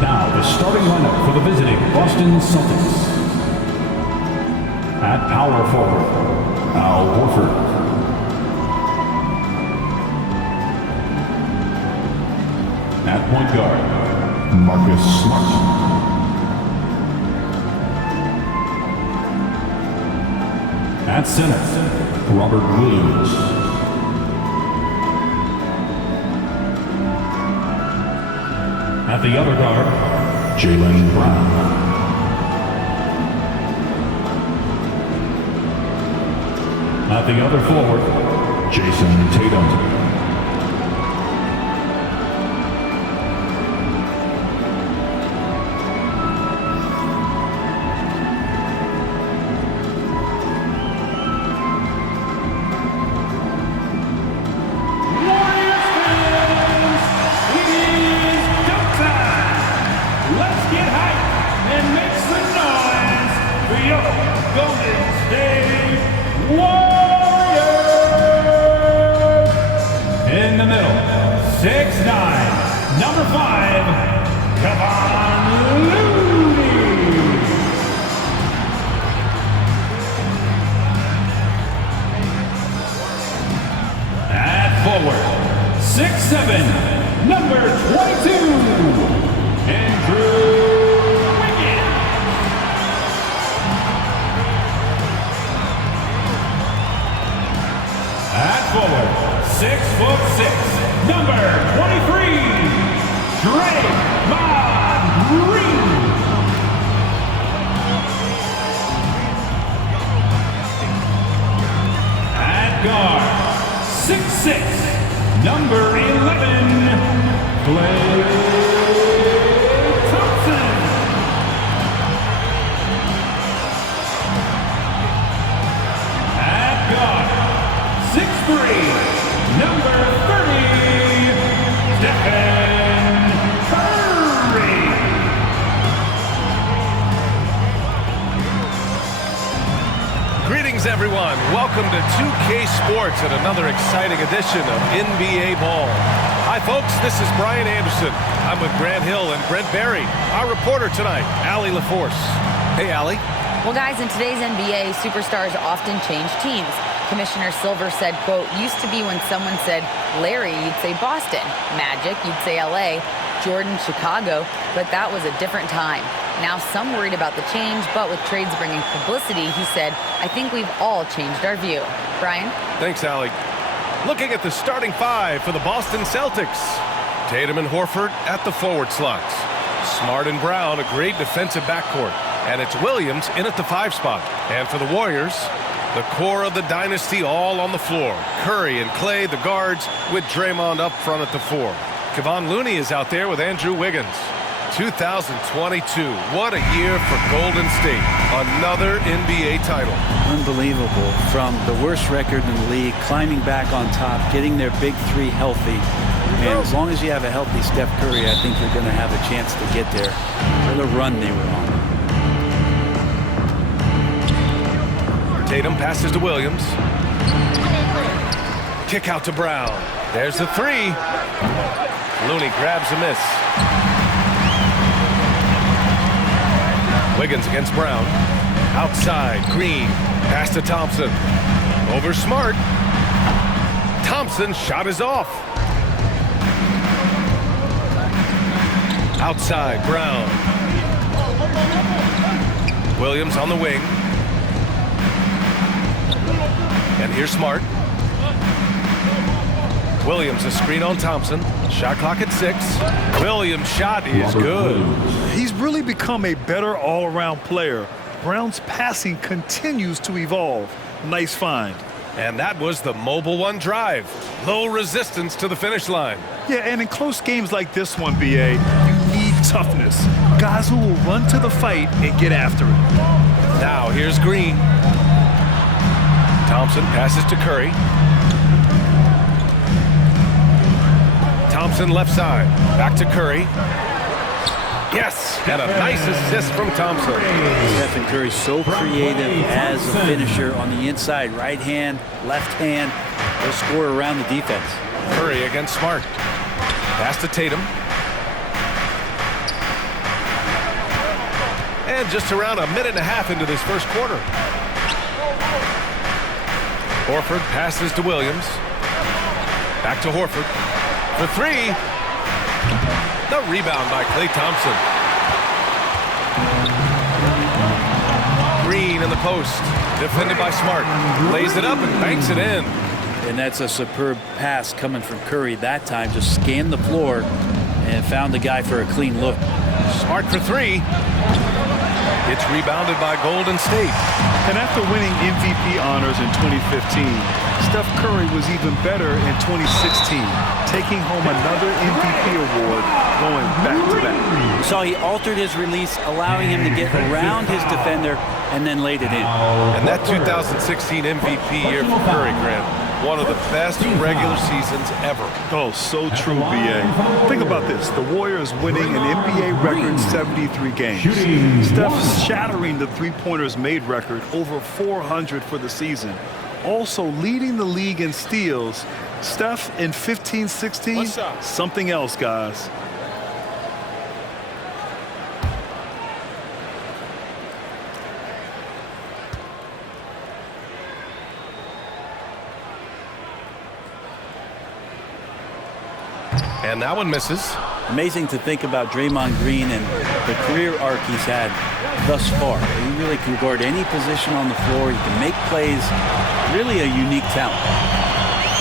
Now the starting lineup for the visiting Boston Celtics. At power forward, Al Horford. At point guard, Marcus Smart. At center, Robert Williams. At the other guard, Jaylen Brown. At the other forward, Jason Tatum. Everyone, welcome to 2K Sports and another exciting edition of NBA Ball. Hi folks, this is Brian Anderson. I'm with Grant Hill and Brent Berry. Our reporter tonight, Allie LaForce. Hey Allie. Well guys, in today's NBA, superstars often change teams. Commissioner Silver said, quote, used to be when someone said Larry, you'd say Boston. Magic, you'd say LA. Jordan, Chicago, but that was a different time. Now some worried about the change, but with trades bringing publicity, he said, I think we've all changed our view. Brian? Thanks, Allie. Looking at the starting five for the Boston Celtics. Tatum and Horford at the forward slots. Smart and Brown, a great defensive backcourt. And it's Williams in at the 5 spot. And for the Warriors, the core of the dynasty all on the floor. Curry and Clay, the guards, with Draymond up front at the 4. Kevon Looney is out there with Andrew Wiggins. 2022, what a year for Golden State. Another NBA title. Unbelievable. From the worst record in the league, climbing back on top, getting their big three healthy. And as long as you have a healthy Steph Curry, I think you're going to have a chance to get there for the run they were on. Tatum passes to Williams. Kick out to Brown. There's the 3. Looney grabs a miss. Wiggins against Brown. Outside, Green. Pass to Thompson. Over Smart. Thompson's shot is off. Outside, Brown. Williams on the wing. And here's Smart. Williams, a screen on Thompson. Shot clock at 6. Williams' shot is good. He's really become a better all-around player. Brown's passing continues to evolve. Nice find. And that was the mobile one drive. Low resistance to the finish line. Yeah, and in close games like this one, BA, you need toughness. Guys who will run to the fight and get after it. Now here's Green. Thompson passes to Curry. Thompson left side. Back to Curry. Yes, and a nice assist from Thompson. Stephen Curry so creative as a finisher on the inside. Right hand, left hand. They'll score around the defense. Curry against Smart. Pass to Tatum. And just around a minute and a half into this first quarter. Horford passes to Williams. Back to Horford. For three. The rebound by Klay Thompson. Green in the post. Defended by Smart. Lays it up and banks it in. And that's a superb pass coming from Curry that time. Just scanned the floor and found the guy for a clean look. Smart for three. It's rebounded by Golden State. And after winning MVP honors in 2015, Steph Curry was even better in 2016, taking home another MVP award, going back-to-back. So he altered his release, allowing him to get around his defender and then laid it in. And that 2016 MVP year for Curry, Grant, one of the best regular seasons ever. Oh, so true, B.A. Think about this. The Warriors winning an NBA record 73 games. Steph shattering the three-pointers made record, over 400 for the season. Also leading the league in steals. Steph in 15-16, something else, guys. And that one misses. Amazing to think about Draymond Green and the career arc he's had thus far. He really can guard any position on the floor. He can make plays. Really a unique talent.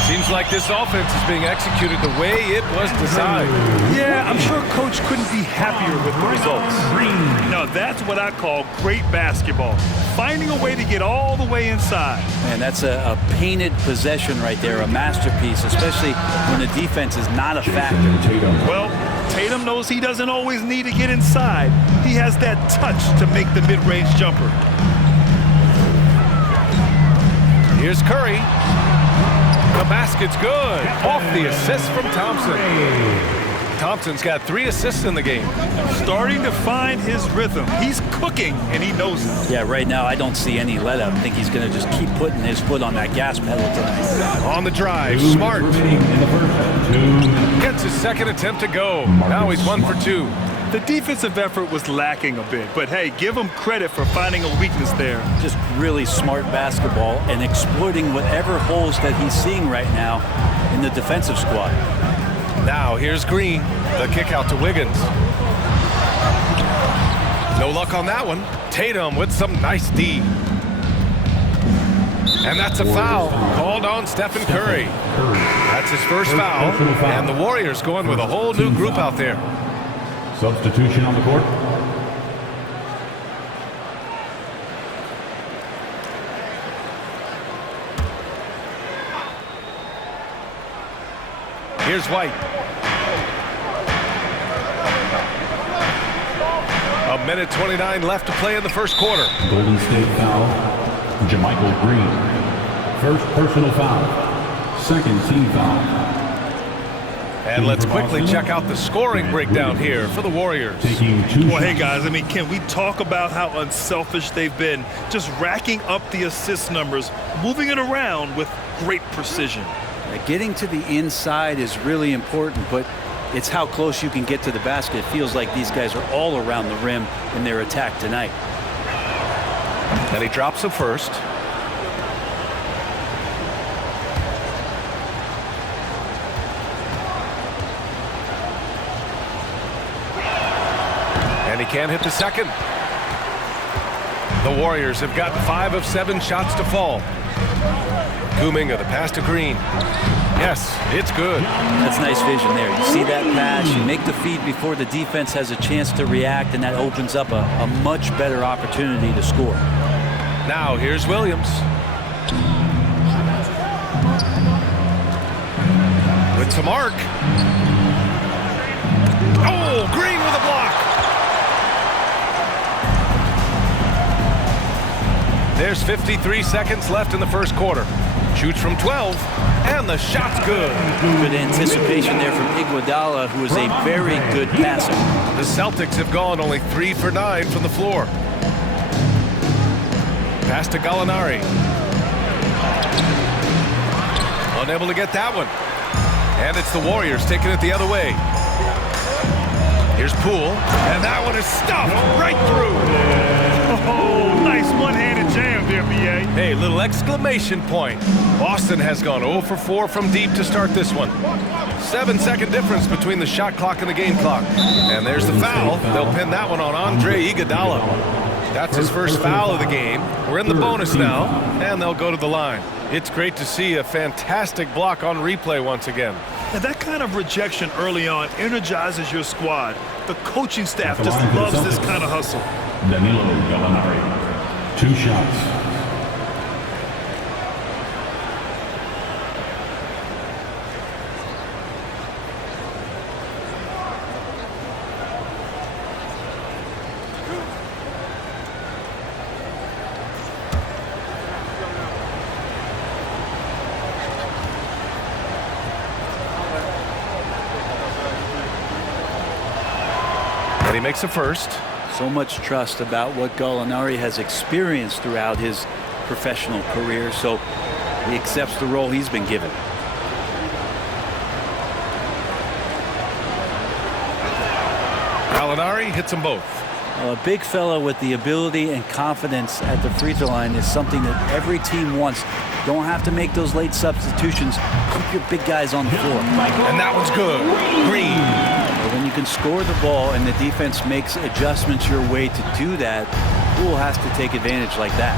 Seems like this offense is being executed the way it was designed. Yeah, I'm sure Coach couldn't be happier with the results. Now, that's what I call great basketball. Finding a way to get all the way inside. And that's a painted possession right there, a masterpiece, especially when the defense is not a factor. Well, Tatum knows he doesn't always need to get inside. He has that touch to make the mid-range jumper. Here's Curry. The basket's good. Off the assist from Thompson. Thompson's got 3 assists in the game. Starting to find his rhythm. He's cooking, and he knows it. Yeah, right now I don't see any let up. I think he's going to just keep putting his foot on that gas pedal tonight. On the drive, Smart gets his second attempt to go. Now he's 1 for 2. The defensive effort was lacking a bit, but hey, give him credit for finding a weakness there. Just really smart basketball and exploiting whatever holes that he's seeing right now in the defensive squad. Now here's Green. The kick out to Wiggins. No luck on that one. Tatum with some nice D. And that's a foul called on Stephen Curry. That's his first foul. And the Warriors going with a whole new group out there. Substitution on the court. Here's White. A minute 29 left to play in the first quarter. Golden State foul. JaMychal Green. First personal foul. Second team foul. And let's quickly check out the scoring breakdown here for the Warriors. Well, hey, guys, I mean, can we talk about how unselfish they've been? Just racking up the assist numbers, moving it around with great precision. Getting to the inside is really important, but it's how close you can get to the basket. It feels like these guys are all around the rim in their attack tonight. And he drops it first. And he can't hit the second. The Warriors have got 5 of 7 shots to fall. Kuminga, the pass to Green. Yes, it's good. That's nice vision there. You see that pass, you make the feed before the defense has a chance to react, and that opens up a much better opportunity to score. Now here's Williams. With some arc. Oh, Green with a block. There's 53 seconds left in the first quarter. Shoots from 12, and the shot's good. Good anticipation there from Iguodala, who is a very good passer. The Celtics have gone only 3 for 9 from the floor. Pass to Gallinari. Unable to get that one. And it's the Warriors taking it the other way. Here's Poole, and that one is stuffed right through. Oh, nice one-handed jam there, BA. Hey, little exclamation point. Boston has gone 0 for 4 from deep to start this one. 7-second difference between the shot clock and the game clock. And there's the foul. They'll pin that one on Andre Iguodala. That's his first foul of the game. We're in the bonus now, and they'll go to the line. It's great to see a fantastic block on replay once again. And that kind of rejection early on energizes your squad. The coaching staff just loves this kind of hustle. Danilo Gallinari, 2 shots. And he makes a first. So much trust about what Gallinari has experienced throughout his professional career, so he accepts the role he's been given. Gallinari hits them both. Well, a big fella with the ability and confidence at the free throw line is something that every team wants. Don't have to make those late substitutions. Keep your big guys on the floor. And that one's good. Green. When you can score the ball and the defense makes adjustments your way to do that, Poole has to take advantage like that.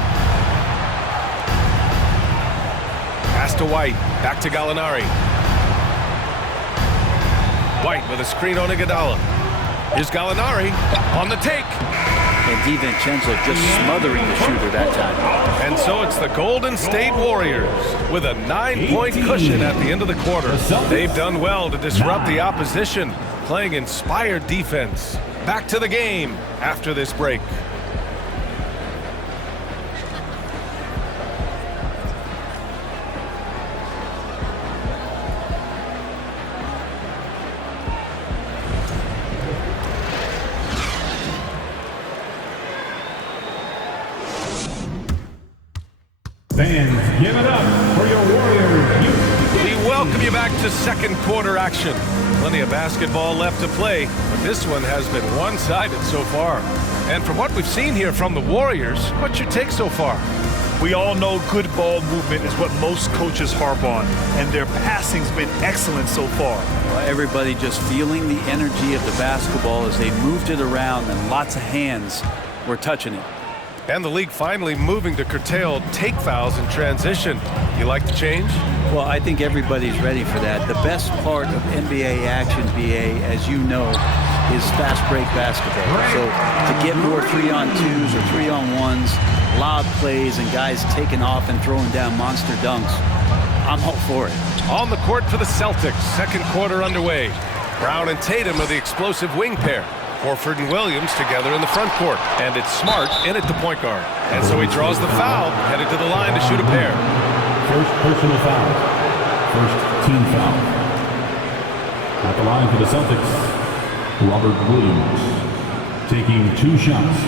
Pass to White. Back to Gallinari. White with a screen on Iguodala. Here's Gallinari on the take. And DiVincenzo just smothering the shooter that time. And so it's the Golden State Warriors with a 9-point cushion at the end of the quarter. They've done well to disrupt the opposition, playing inspired defense. Back to the game after this break. Fans, give it up for your Warriors. We welcome you back to second quarter action. Plenty of basketball left to play, but this one has been one-sided so far. And from what we've seen here from the Warriors, what's your take so far? We all know good ball movement is what most coaches harp on, and their passing's been excellent so far. Well, everybody just feeling the energy of the basketball as they moved it around, and lots of hands were touching it. And the league finally moving to curtail take fouls in transition. You like the change? Well, I think everybody's ready for that. The best part of NBA action, BA, as you know, is fast break basketball. So to get more 3-on-2s or 3-on-1s, lob plays, and guys taking off and throwing down monster dunks, I'm all for it. On the court for the Celtics, second quarter underway. Brown and Tatum are the explosive wing pair. Horford and Williams together in the front court. And it's Smart in at the point guard. And so he draws the foul, headed to the line to shoot a pair. First personal foul. First team foul. At the line for the Celtics, Robert Williams, taking 2 shots.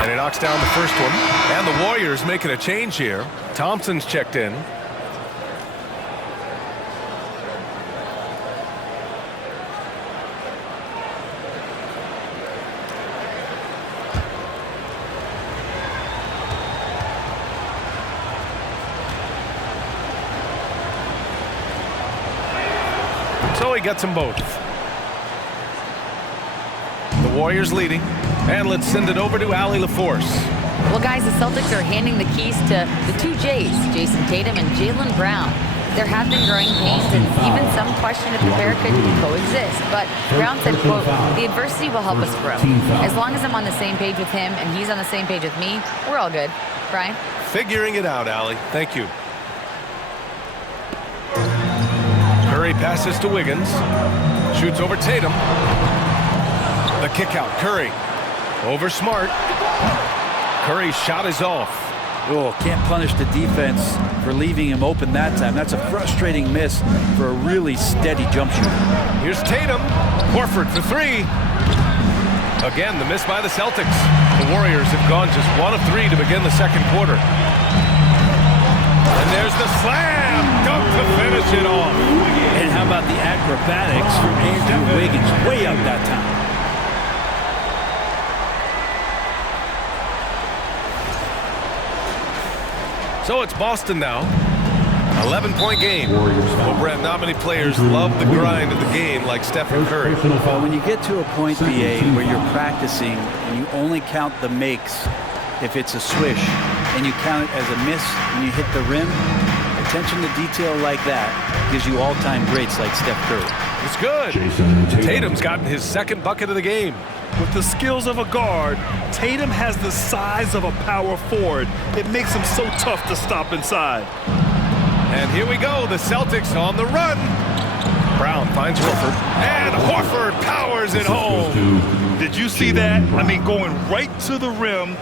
And he knocks down the first one. And the Warriors making a change here. Thompson's checked in. So he gets them both. The Warriors leading. And let's send it over to Allie LaForce. Well, guys, the Celtics are handing the keys to the 2 J's, Jason Tatum and Jaylen Brown. There have been growing pains and even some question if the pair could coexist. But Brown said, quote, "The adversity will help us grow. As long as I'm on the same page with him and he's on the same page with me, we're all good." Brian? Figuring it out, Allie. Thank you. Curry passes to Wiggins. Shoots over Tatum. The kick out. Curry. Over Smart. Curry's shot is off. Oh, can't punish the defense for leaving him open that time. That's a frustrating miss for a really steady jump shooter. Here's Tatum. Horford for three. Again, the miss by the Celtics. The Warriors have gone just 1 of 3 to begin the second quarter. And there's the slam dunk to finish it off. And how about the acrobatics from Andrew Wiggins? Way up that time. So it's Boston now. 11-point game. Well, Brett, not many players love the grind of the game like Stephen Curry. Well, when you get to a point, BA, where you're practicing and you only count the makes if it's a swish, and you count it as a miss when you hit the rim, attention to detail like that gives you all-time greats like Steph Curry. It's good. Tatum's gotten his second bucket of the game. With the skills of a guard, Tatum has the size of a power forward. It makes him so tough to stop inside. And here we go, the Celtics on the run. Brown finds Horford, and Horford powers it home. Did you see that? I mean, going right to the rim,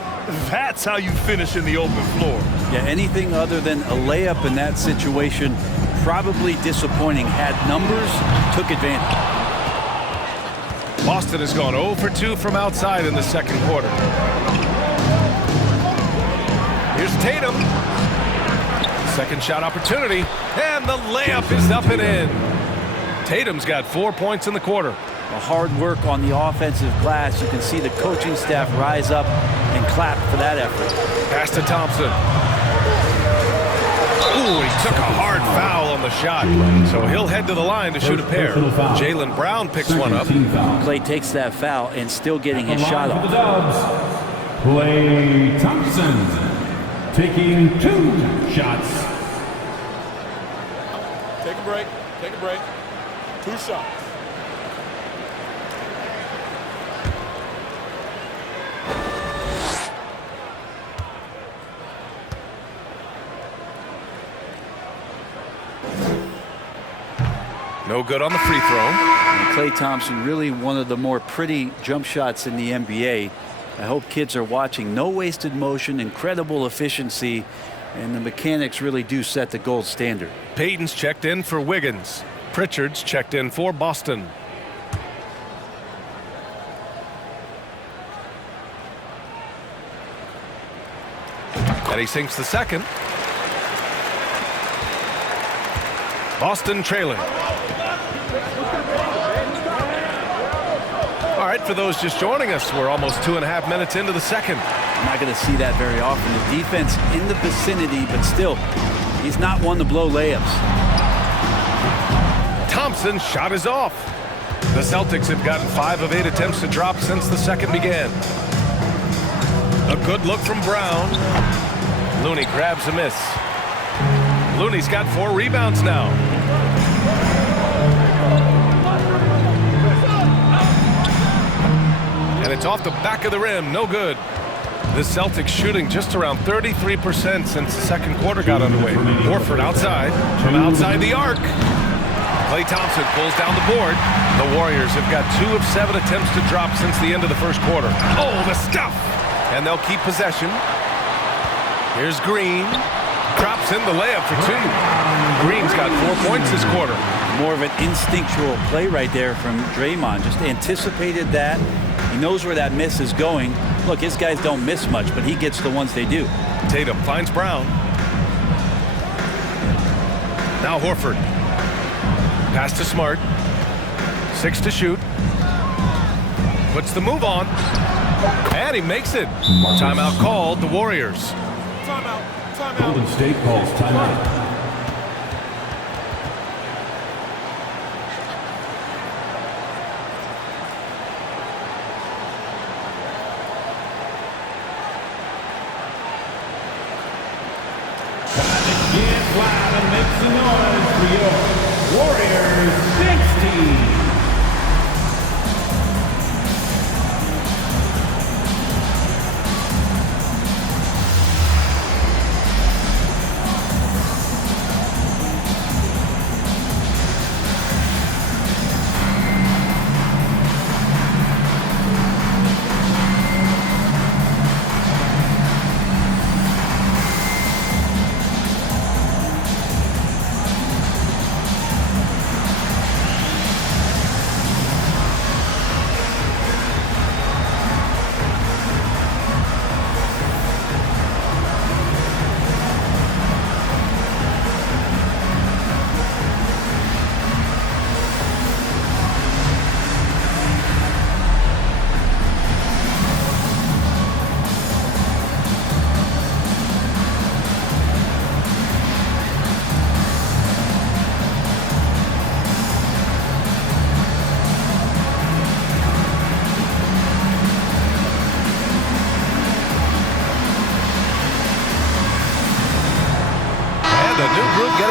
that's how you finish in the open floor. Yeah, anything other than a layup in that situation, probably disappointing. Had numbers, took advantage. Boston has gone 0 for 2 from outside in the second quarter. Here's Tatum. Second shot opportunity, and the layup is up and in. Tatum's got 4 points in the quarter. A hard work on the offensive glass. You can see the coaching staff rise up and clap for that effort. Pass to Thompson. Ooh, he took a hard foul on the shot. So he'll head to the line to shoot a pair. Jaylen Brown picks one up. Clay takes that foul and still getting his shot off. Klay Thompson taking 2 shots. Take a break. Take a break. 2 shots. No good on the free throw. And Klay Thompson, really one of the more pretty jump shots in the NBA. I hope kids are watching. No wasted motion, incredible efficiency, and the mechanics really do set the gold standard. Payton's checked in for Wiggins. Pritchard's checked in for Boston. And he sinks the second. Boston trailing. All right, for those just joining us, we're almost 2.5 minutes into the second. I'm not going to see that very often. The defense in the vicinity, but still, he's not one to blow layups. Thompson's shot is off. The Celtics have gotten 5 of 8 attempts to drop since the second began. A good look from Brown. Looney grabs a miss. Looney's got 4 rebounds now. And it's off the back of the rim, no good. The Celtics shooting just around 33% since the second quarter got underway. Horford outside, from outside the arc. Klay Thompson pulls down the board. The Warriors have got 2 of 7 attempts to drop since the end of the first quarter. Oh, the stuff! And they'll keep possession. Here's Green. Drops in the layup for 2. Green's got 4 points this quarter. More of an instinctual play right there from Draymond. Just anticipated that. He knows where that miss is going. Look, his guys don't miss much, but he gets the ones they do. Tatum finds Brown. Now Horford. Pass to Smart. 6 to shoot. Puts the move on. And he makes it. Timeout called, the Warriors. Timeout. Timeout. Golden State calls timeout. Warriors 16.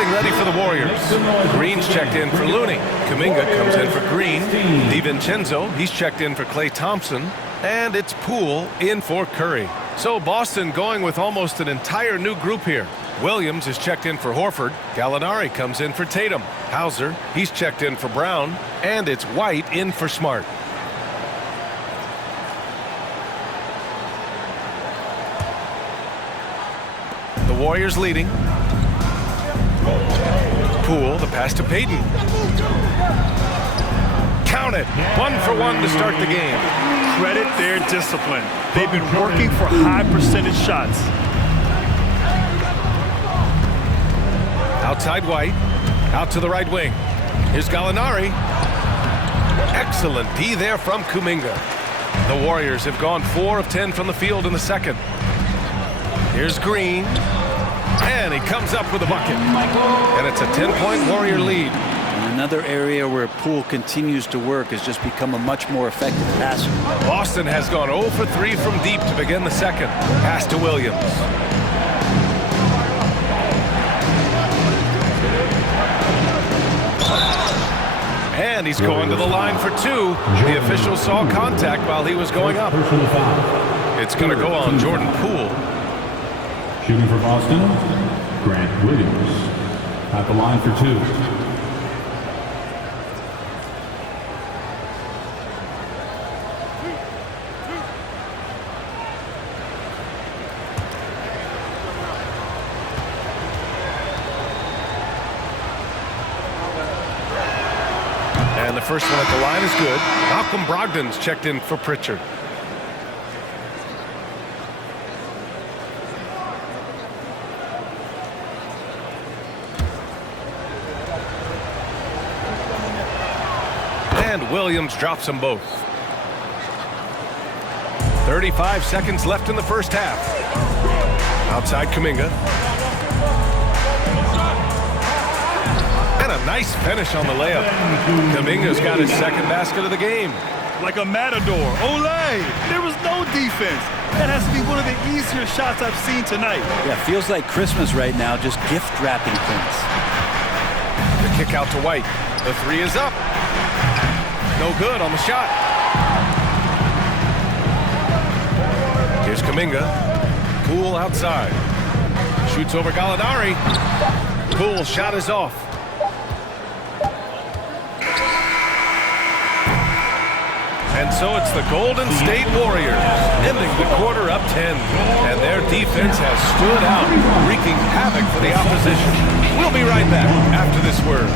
getting ready for the Warriors. Green's checked in for Looney. Kuminga comes in for Green. DiVincenzo, he's checked in for Klay Thompson. And it's Poole in for Curry. So Boston going with almost an entire new group here. Williams is checked in for Horford. Gallinari comes in for Tatum. Hauser, he's checked in for Brown. And it's White in for Smart. The Warriors leading. Poole, the pass to Payton. Count it. 1 for 1 to start the game. Credit their discipline. They've been working for high percentage shots. Outside White. Out to the right wing. Here's Gallinari. Excellent D there from Kuminga. The Warriors have gone 4 of 10 from the field in the second. Here's Green. And he comes up with a bucket. And it's a 10-point Warrior lead. And another area where Poole continues to work has just become a much more effective passer. Boston has gone 0 for 3 from deep to begin the second. Pass to Williams. And he's going to the line for 2. The official saw contact while he was going up. It's going to go on Jordan Poole. Shooting for Boston, Grant Williams. At the line for 2. And the first one at the line is good. Malcolm Brogdon's checked in for Pritchard. And Williams drops them both. 35 seconds left in the first half. Outside Kuminga. And a nice finish on the layup. Kuminga's got his second basket of the game. Like a matador. Olay! There was no defense. That has to be one of the easier shots I've seen tonight. Yeah, feels like Christmas right now, just gift wrapping things. The kick out to White. The 3 is up. No good on the shot. Here's Kuminga. Poole outside. Shoots over Gallinari. Poole's shot is off. And so it's the Golden State Warriors ending the quarter up 10. And their defense has stood out, wreaking havoc for the opposition. We'll be right back after this word.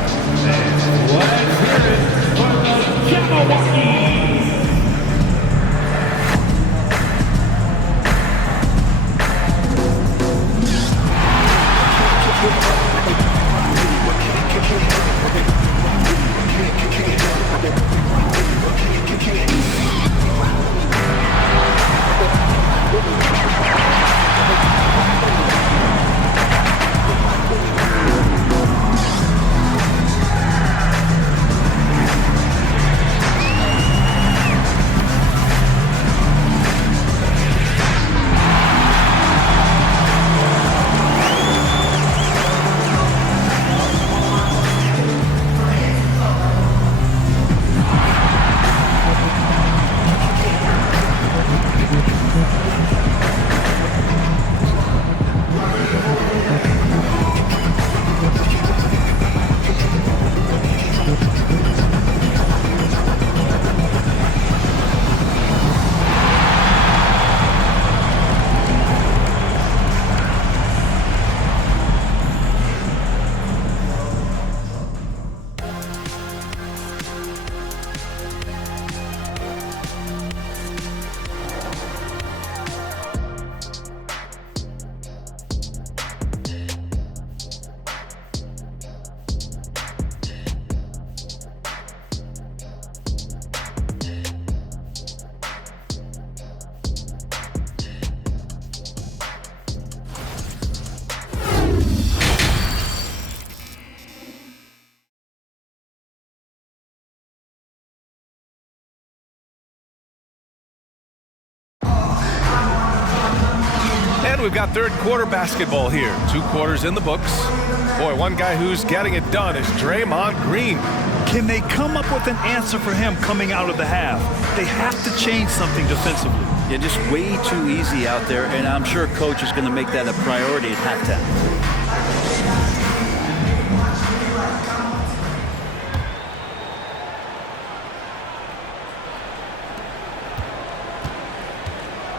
We've got third quarter basketball here. 2 quarters in the books. Boy, one guy who's getting it done is Draymond Green. Can they come up with an answer for him coming out of the half? They have to change something defensively. Yeah, just way too easy out there, and I'm sure coach is going to make that a priority at halftime.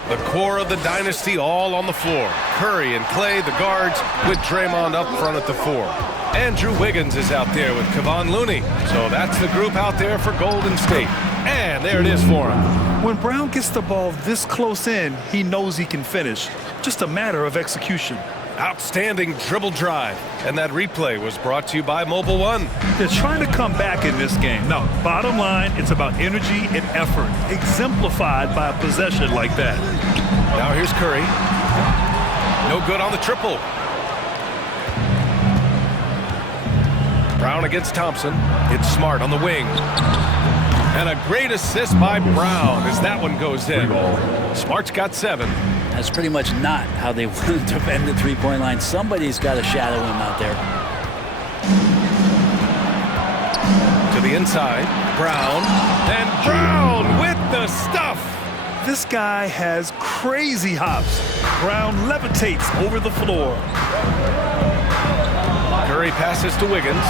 The core of the dynasty all on the floor. Curry and Clay, the guards, with Draymond up front at the 4. Andrew Wiggins is out there with Kevon Looney. So that's the group out there for Golden State. And there it is for him. When Brown gets the ball this close in, he knows he can finish. Just a matter of execution. Outstanding dribble drive. And that replay was brought to you by Mobile One. They're trying to come back in this game. Now, bottom line, it's about energy and effort, exemplified by a possession like that. Now here's Curry. No good on the triple. Brown against Thompson. It's Smart on the wing. And a great assist by Brown as that one goes in. Smart's got 7. That's pretty much not how they want to defend the three-point line. Somebody's got to shadow him out there. To the inside, Brown. And Brown with the stuff. This guy has crazy hops. Brown levitates over the floor. Curry passes to Wiggins.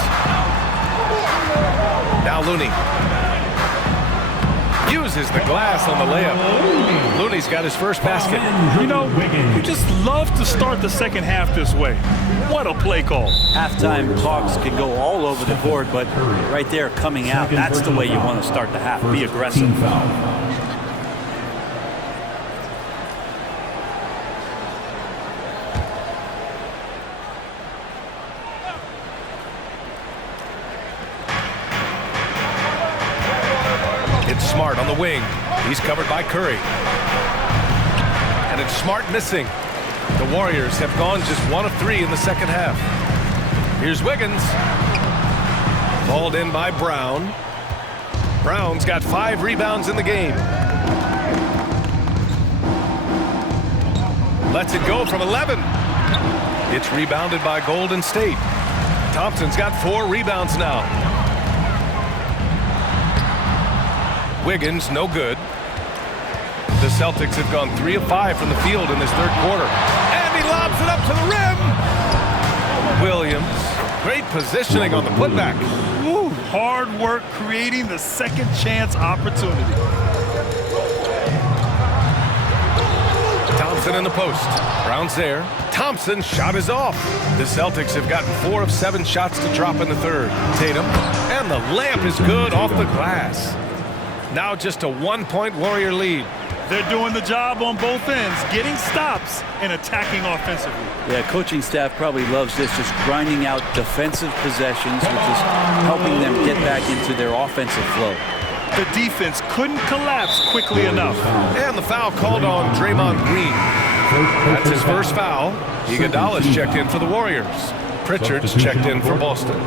Now Looney. Uses the glass on the layup. Looney's got his first basket. You know, you just love to start the second half this way. What a play call. Halftime talks can go all over the board, but right there coming out, that's the way you want to start the half. Be aggressive. It's Smart on the wing. He's covered by Curry. And it's Smart missing. The Warriors have gone just 1 of 3 in the second half. Here's Wiggins. Balled in by Brown. Brown's got 5 rebounds in the game. Lets it go from 11. It's rebounded by Golden State. Thompson's got 4 rebounds now. Wiggins, no good. The Celtics have gone 3 of 5 from the field in this third quarter. And he lobs it up to the rim. Williams, great positioning on the putback. Woo, hard work creating the second chance opportunity. Thompson in the post. Brown's there. Thompson's shot is off. The Celtics have gotten 4 of 7 shots to drop in the third. Tatum, and the layup is good off the glass. Now just a 1-point Warrior lead. They're doing the job on both ends, getting stops and attacking offensively. Yeah, coaching staff probably loves this, just grinding out defensive possessions, which is helping them get back into their offensive flow. The defense couldn't collapse quickly enough. And the foul called on Draymond Green. That's his first foul. Iguodala's checked in for the Warriors. Pritchard's checked in for Boston.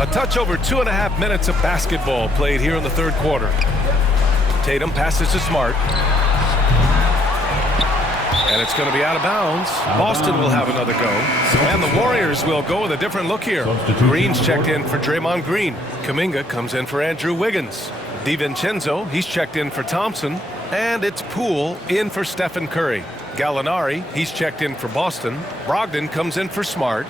A touch over 2.5 minutes of basketball played here in the third quarter. Tatum passes to Smart. And it's going to be out of bounds. Boston will have another go. And the Warriors will go with a different look here. Green's checked in for Draymond Green. Kuminga comes in for Andrew Wiggins. DiVincenzo, he's checked in for Thompson. And it's Poole in for Stephen Curry. Gallinari, he's checked in for Boston. Brogdon comes in for Smart.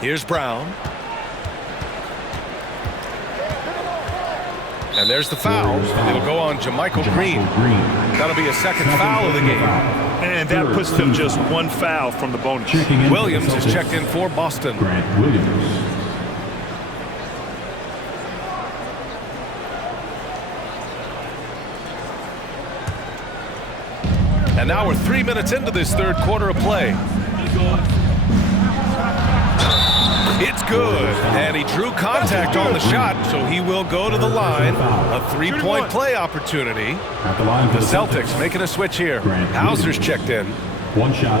Here's Brown. And there's the foul. It'll go on Jermichael Green. That'll be a second foul of the game. And that puts them just 1 foul from the bonus. Williams is checked in for Boston. Grant Williams. And now we're 3 minutes into this third quarter of play. It's good. And he drew contact on the shot, so he will go to the line. A three-point play opportunity. At the line for The Celtics making a switch here. Hauser's checked in. One shot.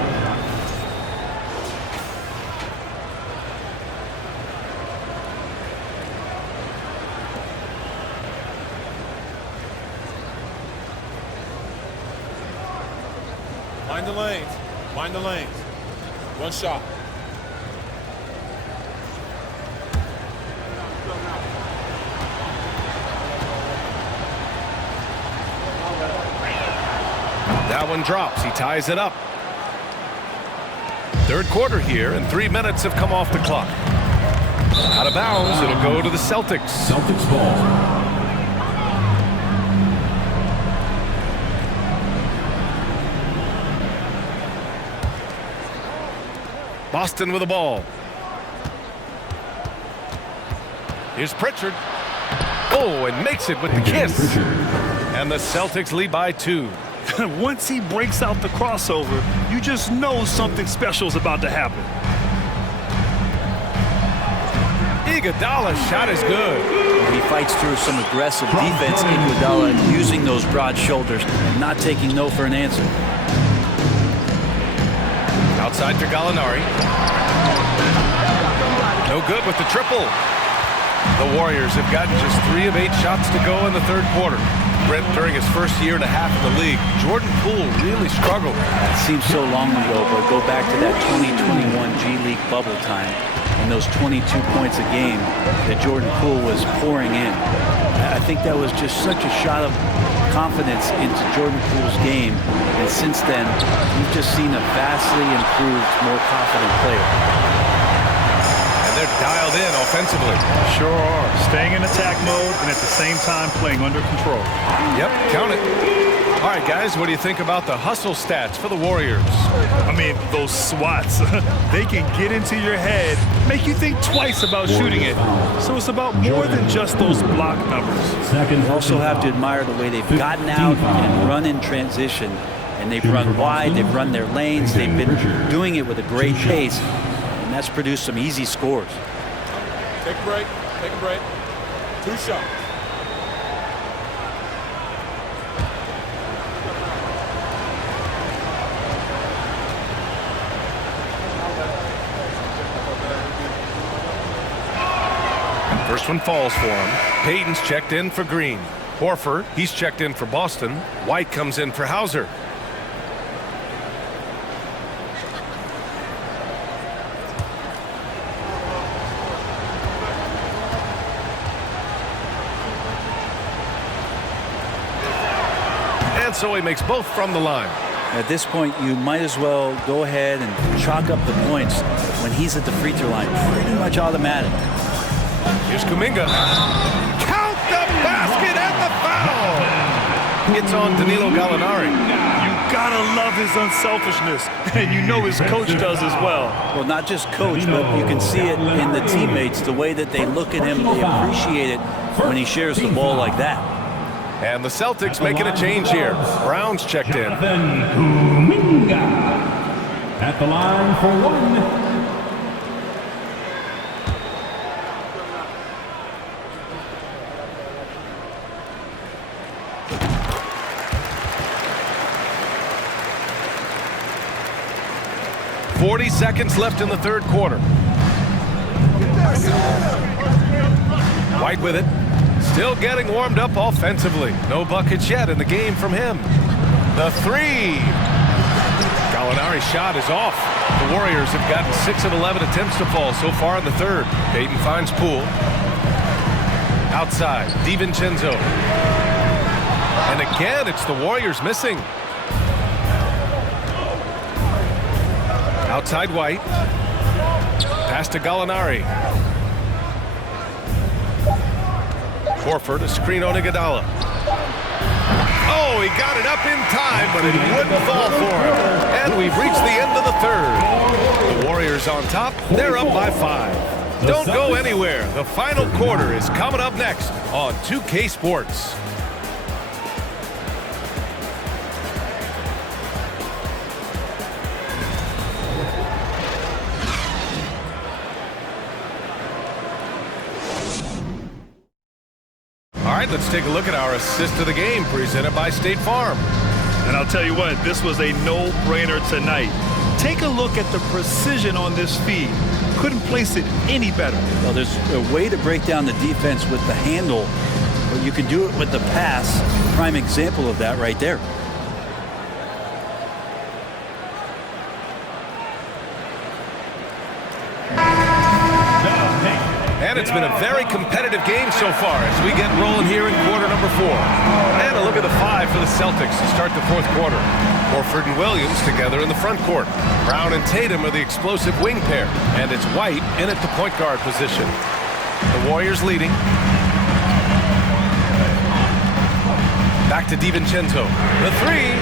Mind the lanes. Mind the lanes. One shot. That one drops. He ties it up. Third quarter here, and 3 minutes have come off the clock. Out of bounds, it'll go to the Celtics. Celtics ball. Boston with the ball. Here's Pritchard. Oh, and makes it with the kiss. And the Celtics lead by 2. Once he breaks out the crossover, you just know something special is about to happen. Iguodala's shot is good. He fights through some aggressive defense. Iguodala using those broad shoulders and not taking no for an answer. Outside to Gallinari. No good with the triple. The Warriors have gotten just 3 of 8 shots to go in the third quarter. Brent, during his first year and a half in the league, Jordan Poole really struggled. It seems so long ago, but go back to that 2021 G League bubble time and those 22 points a game that Jordan Poole was pouring in. I think that was just such a shot of confidence into Jordan Poole's game, and since then, we've just seen a vastly improved, more confident player. And they're dialed in offensively. Sure are. Staying in attack mode and at the same time playing under control. Yep, count it. All right, guys, what do you think about the hustle stats for the Warriors? I mean, those swats, they can get into your head, make you think twice about shooting it. So it's about more than just those block numbers. You also have to admire the way they've gotten out and run in transition. And they've run wide, they've run their lanes, they've been doing it with a great pace. And that's produced some easy scores. Take a break. Take a break. 2 shots. First one falls for him. Payton's checked in for Green. Horford, he's checked in for Boston. White comes in for Hauser. And so he makes both from the line. At this point, you might as well go ahead and chalk up the points when he's at the free throw line. Pretty much automatic. Here's Kuminga. Count the basket and the foul! It's on Danilo Gallinari. You gotta love his unselfishness, and you know his coach does as well. Well, not just coach, but you can see it in the teammates, the way that they look at him. They appreciate it when he shares the ball like that. And the Celtics making a change here. Brown's checked in. Kuminga at the line for 1. .40 seconds left in the third quarter. White with it. Still getting warmed up offensively. No buckets yet in the game from him. The 3. Gallinari's shot is off. The Warriors have gotten 6 of 11 attempts to fall so far in the third. Payton finds Poole. Outside, DiVincenzo. And again, it's the Warriors missing. Outside White. Pass to Gallinari. Horford, a screen on Iguodala. Oh, he got it up in time, but it wouldn't fall for him. And we've reached the end of the third. The Warriors on top. They're up by 5. Don't go anywhere. The final quarter is coming up next on 2K Sports. right, let's take a look at our assist of the game presented by State Farm. And I'll tell you what, this was a no-brainer tonight. Take a look at the precision on this feed. Couldn't place it any better. Well, there's a way to break down the defense with the handle, but you can do it with the pass. Prime example of that right there. And it's been a very competitive game so far as we get rolling here in quarter number 4. And a look at the 5 for the Celtics to start the 4th quarter. Horford and Williams together in the front court. Brown and Tatum are the explosive wing pair. And it's White in at the point guard position. The Warriors leading. Back to DiVincenzo. The 3.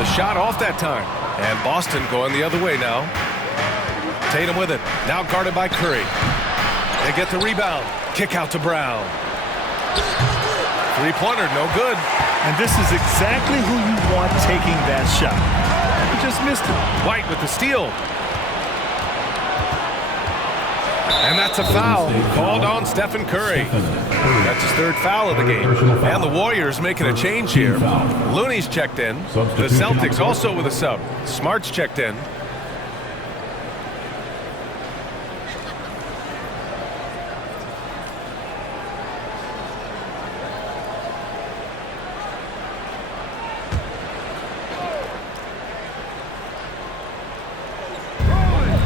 The shot off that time. And Boston going the other way now. Tatum with it. Now guarded by Curry. They get the rebound. Kick out to Brown. Three-pointer, no good. And this is exactly who you want taking that shot. He just missed it. White with the steal. And that's a foul called on Stephen Curry. That's his 3rd foul of the game. And the Warriors making a change here. Looney's checked in. The Celtics also with a sub. Smart's checked in.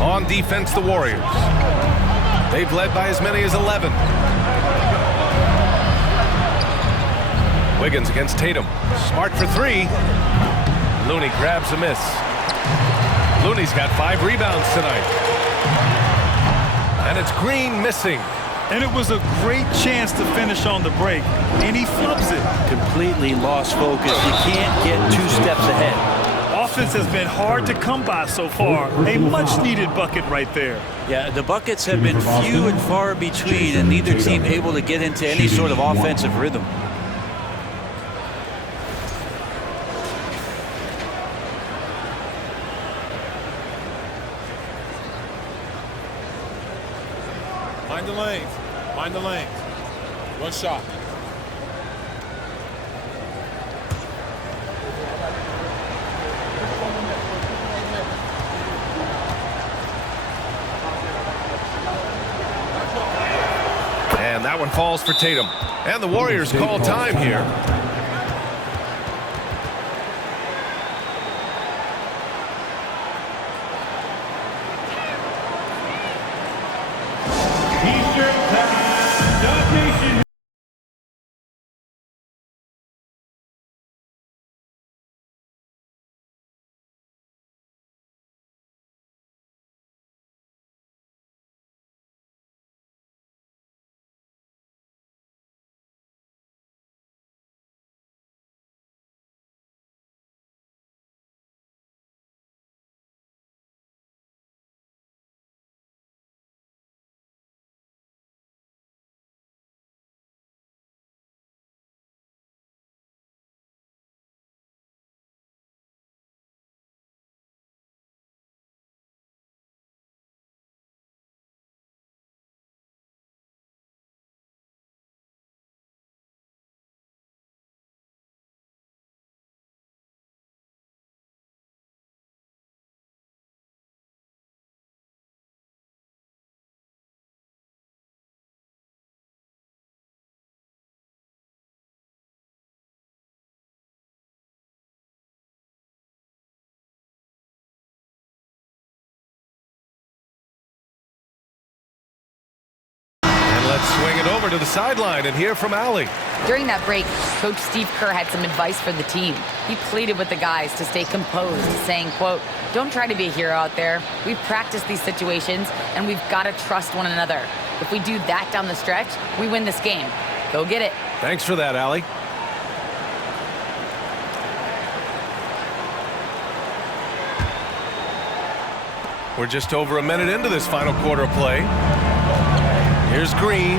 On defense, the Warriors. They've led by as many as 11. Wiggins against Tatum. Smart for 3. Looney grabs a miss. Looney's got 5 rebounds tonight. And it's Green missing. And it was a great chance to finish on the break. And he flubs it. Completely lost focus. You can't get 2 steps ahead. Offense has been hard to come by so far. A much-needed bucket right there. Yeah, the buckets have been few and far between, and neither team able to get into any sort of offensive rhythm. Mind the lanes. Mind the lanes. One shot. And that one falls for Tatum. And the Warriors call time here. Let's swing it over to the sideline and hear from Allie. During that break, Coach Steve Kerr had some advice for the team. He pleaded with the guys to stay composed, saying, quote, "Don't try to be a hero out there. We've practiced these situations, and we've got to trust one another. If we do that down the stretch, we win this game. Go get it." Thanks for that, Allie. We're just over a minute into this final quarter of play. Here's Green.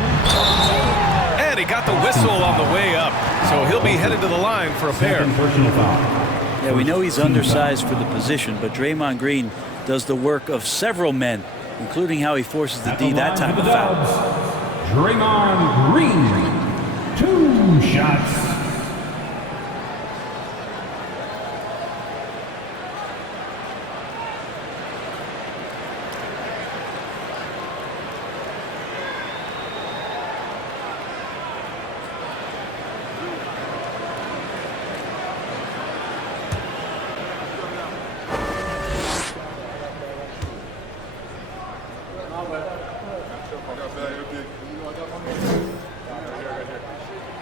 And he got the whistle on the way up. So he'll be headed to the line for a pair. Yeah, we know he's undersized for the position, but Draymond Green does the work of several men, including how he forces the D that time of foul. Draymond Green. 2 shots.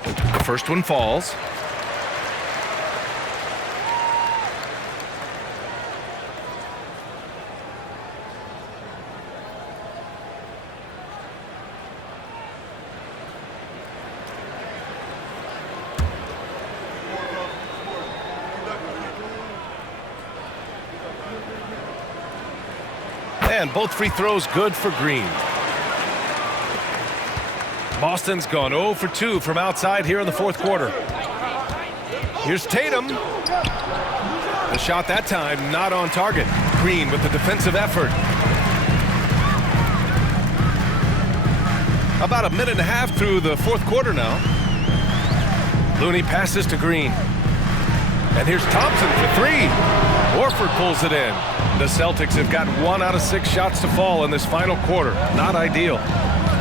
The first one falls. And both free throws good for Green. Boston's gone 0 for 2 from outside here in the fourth quarter. Here's Tatum. The shot that time not on target. Green with the defensive effort. About a minute and a half through the fourth quarter now. Looney passes to Green. And here's Thompson for 3. Horford pulls it in. The Celtics have got 1 out of 6 shots to fall in this final quarter. Not ideal.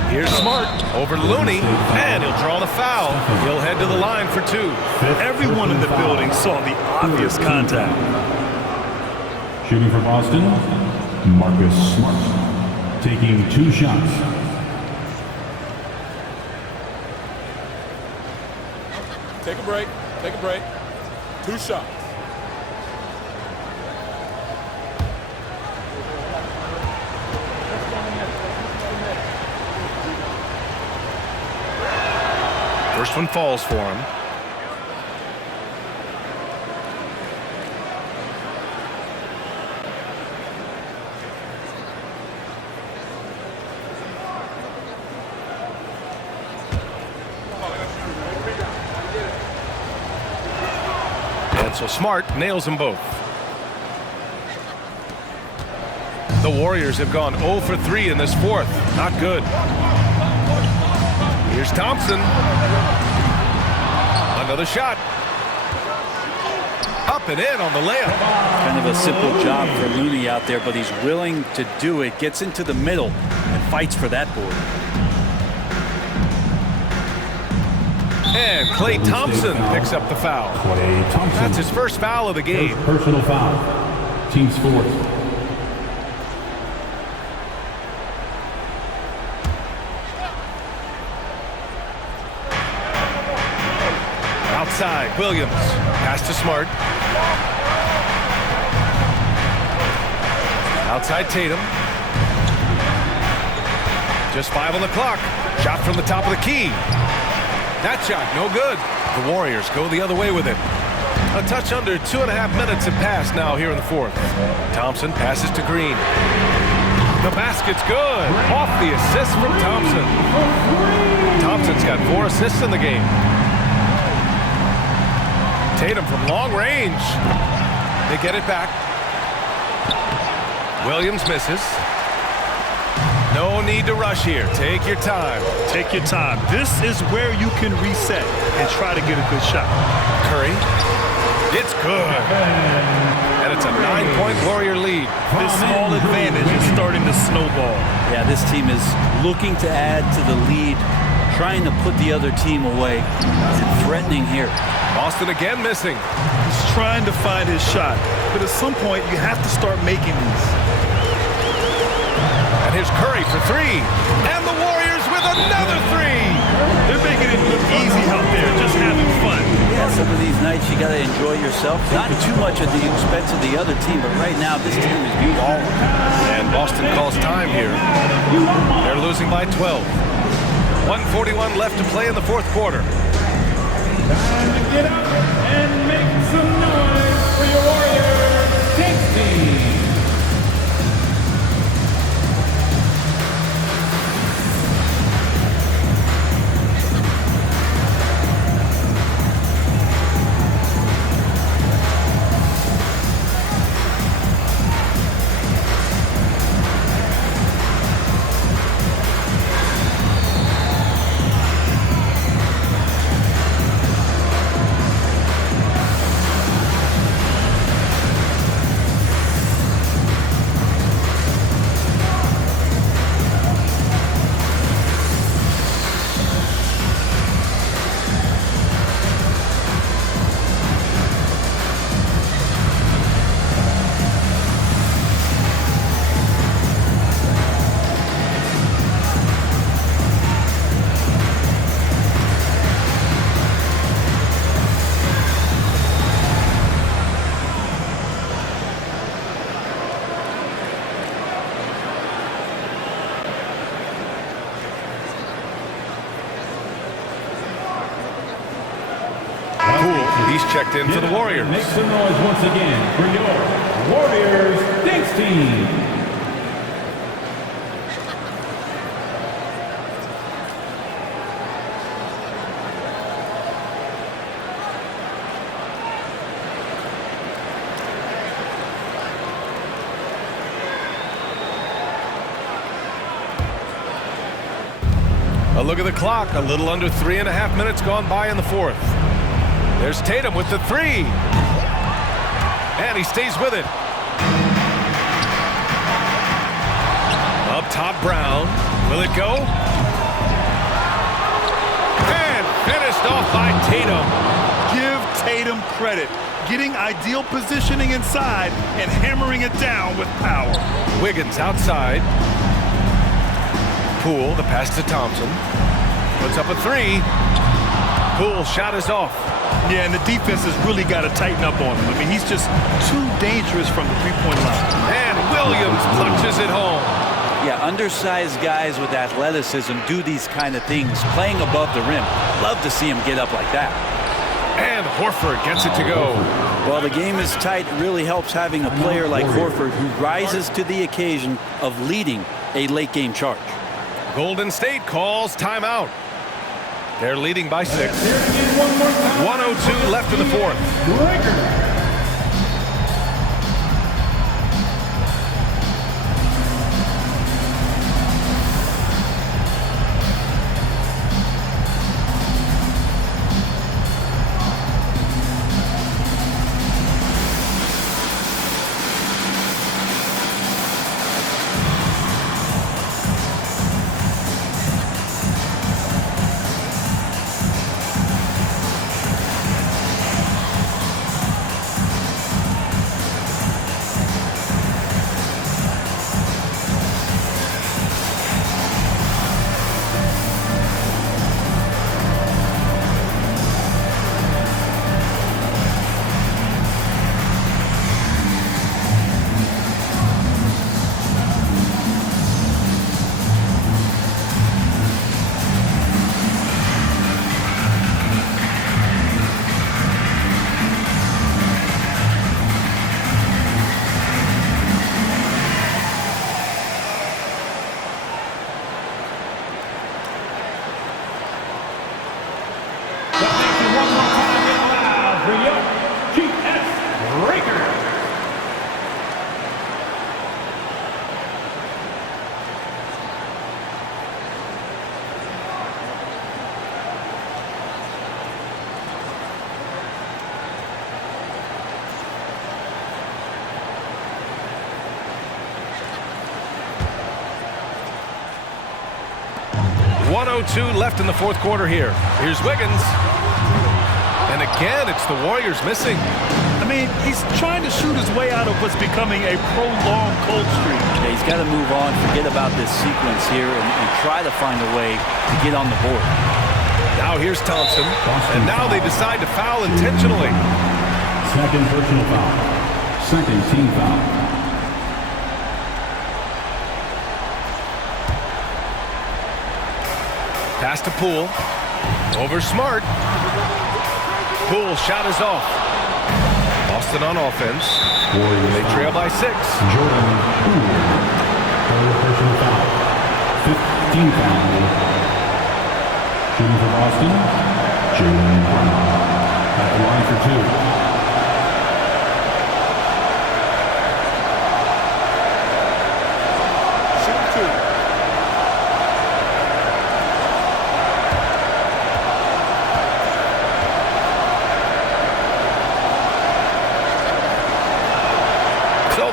Here's Smart over Looney, and he'll draw the foul. He'll head to the line for 2. Everyone in the building saw the obvious contact. Shooting for Boston, Marcus Smart. Taking 2 shots. Take a break. Take a break. 2 shots. First one falls for him. And so Smart nails them both. The Warriors have gone 0 for 3 in this fourth. Not good. Here's Thompson. Another shot. Up and in on the layup. Kind of a simple job for Looney out there, but he's willing to do it. Gets into the middle and fights for that board. And Klay Thompson picks up the foul. Klay Thompson. That's his first foul of the game. Personal foul. Team's fourth. Outside, Williams. Pass to Smart. Outside Tatum. Just 5 on the clock. Shot from the top of the key. That shot, no good. The Warriors go the other way with it. A touch under 2.5 minutes have passed now here in the fourth. Thompson passes to Green. The basket's good. Off the assist from Thompson. Thompson's got 4 assists in the game. Tatum from long range. They get it back. Williams misses. No need to rush here. Take your time. Take your time. This is where you can reset and try to get a good shot. Curry. It's good. And it's a 9-point Warrior lead. This small advantage is starting to snowball. Yeah, this team is looking to add to the lead, trying to put the other team away, and threatening here. Boston again missing. He's trying to find his shot, but at some point you have to start making these. And here's Curry for 3. And the Warriors with another 3. They're making it look easy out there, just having fun. Yeah, some of these nights you got to enjoy yourself. Not too much at the expense of the other team, but right now this team is beautiful. And Boston calls time here. They're losing by 12. 1:41 left to play in the fourth quarter. Time to get up and make some noise for your Warriors. Tasty. He's checked in for the Warriors. Make some noise once again for your Warriors Dance Team. A look at the clock. A little under 3.5 minutes gone by in the fourth. There's Tatum with the three. And he stays with it. Up top, Brown. Will it go? And finished off by Tatum. Give Tatum credit. Getting ideal positioning inside and hammering it down with power. Wiggins outside. Poole, the pass to Thompson. Puts up a three. Poole shot is off. Yeah, and the defense has really got to tighten up on him. I mean, he's just too dangerous from the three-point line. And Williams punches it home. Yeah, undersized guys with athleticism do these kind of things, playing above the rim. Love to see him get up like that. And Horford gets it to go. Well, the game is tight. It really helps having a player like Horford who rises to the occasion of leading a late-game charge. Golden State calls timeout. They're leading by 6. 1:02 left in the fourth. .02 left in the fourth quarter here. Here's Wiggins. And again, it's the Warriors missing. I mean, he's trying to shoot his way out of what's becoming a prolonged cold streak. Yeah, he's got to move on, forget about this sequence here, and try to find a way to get on the board. Now here's Thompson. And now they decide to foul intentionally. Second personal foul. Second team foul. Pass to Poole. Over Smart. Poole shot is off. Boston on offense. They trail by 6. Jordan Poole. Third personal foul. 15 foul. Shooting for Boston. Jaylen Brown. At the line for 2.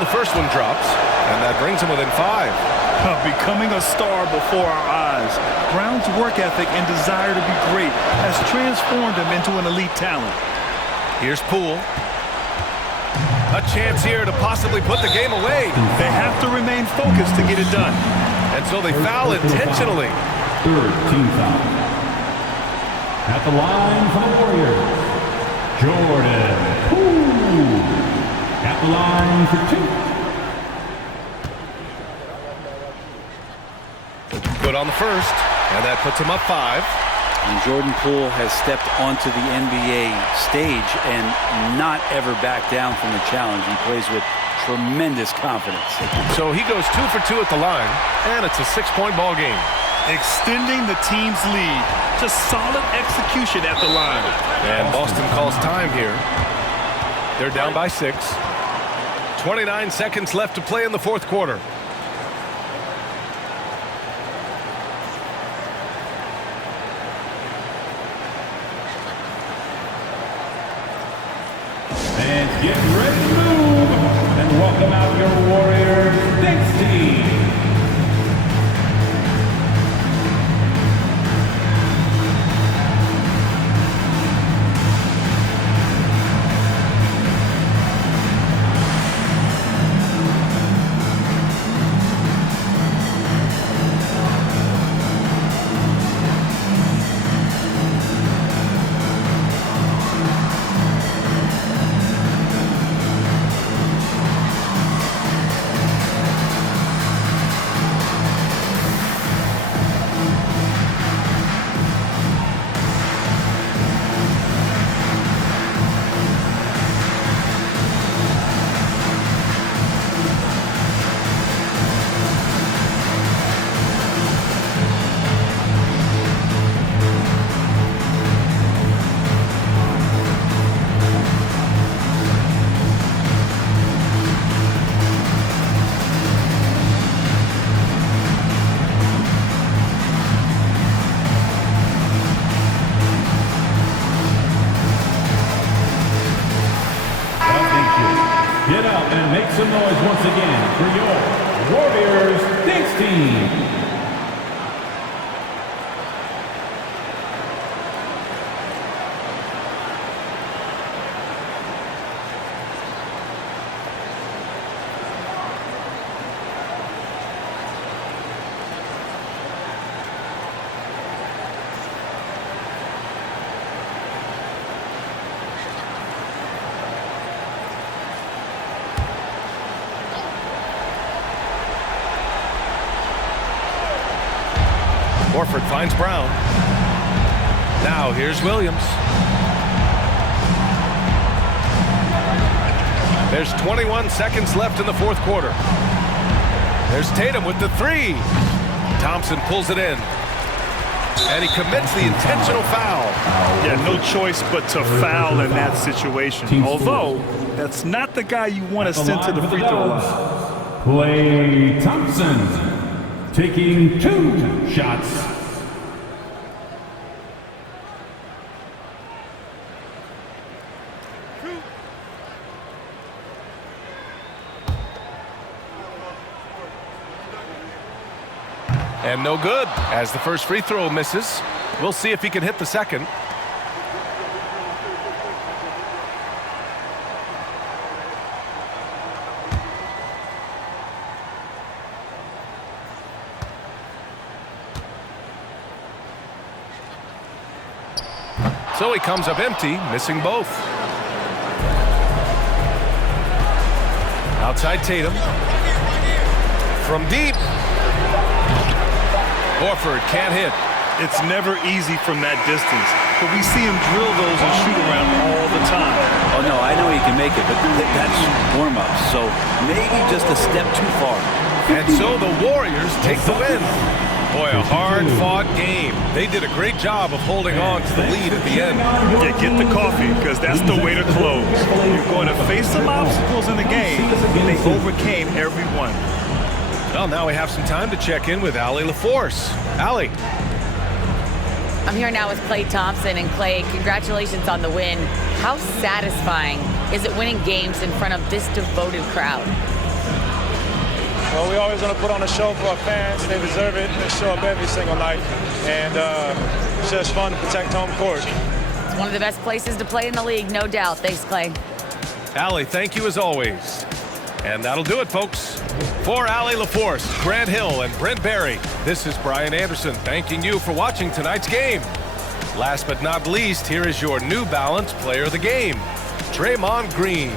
First one drops, and that brings him within 5. Becoming a star before our eyes. Brown's work ethic and desire to be great has transformed him into an elite talent. Here's Poole. A chance here to possibly put the game away. They have to remain focused to get it done. And so they foul intentionally. Third team foul. At the line for the Warriors, Jordan Poole. At the line for 2. Good on the first, and that puts him up 5. And Jordan Poole has stepped onto the NBA stage and not ever backed down from the challenge. He plays with tremendous confidence. So he goes 2 for 2 at the line, and it's a 6-point ball game. Extending the team's lead. Just solid execution at the line. And Boston calls time here. They're down by 6. 29 seconds left to play in the fourth quarter. And get ready to move. And welcome out your Warriors next team. Get up and make some noise once again for your Warriors next team. Horford finds Brown. Now here's Williams. There's 21 seconds left in the fourth quarter. There's Tatum with the three. Thompson pulls it in. And he commits the intentional foul. Yeah, no choice but to foul in that situation. Although, that's not the guy you want to send to the free throw line. Klay Thompson taking 2 shots. And no good, as the first free throw misses. We'll see if he can hit the second. So he comes up empty, missing both. Outside Tatum. From deep. Horford can't hit. It's never easy from that distance, but we see him drill those and shoot around all the time. Oh, no, I know he can make it, but that's warm-up, so maybe just a step too far. And so the Warriors take the win. Boy, a hard-fought game. They did a great job of holding on to the lead at the end. Yeah, get the coffee, because that's the way to close. You're going to face some obstacles in the game, and they overcame every one. Well, now we have some time to check in with Allie LaForce. Allie. I'm here now with Klay Thompson. And Klay, congratulations on the win. How satisfying is it winning games in front of this devoted crowd? Well, we always want to put on a show for our fans. They deserve it. They show up every single night. And it's just fun to protect home court. It's one of the best places to play in the league, no doubt. Thanks, Klay. Allie, thank you as always. And that'll do it, folks. For Allie LaForce, Grant Hill, and Brent Barry, this is Brian Anderson thanking you for watching tonight's game. Last but not least, here is your New Balance Player of the Game, Draymond Green.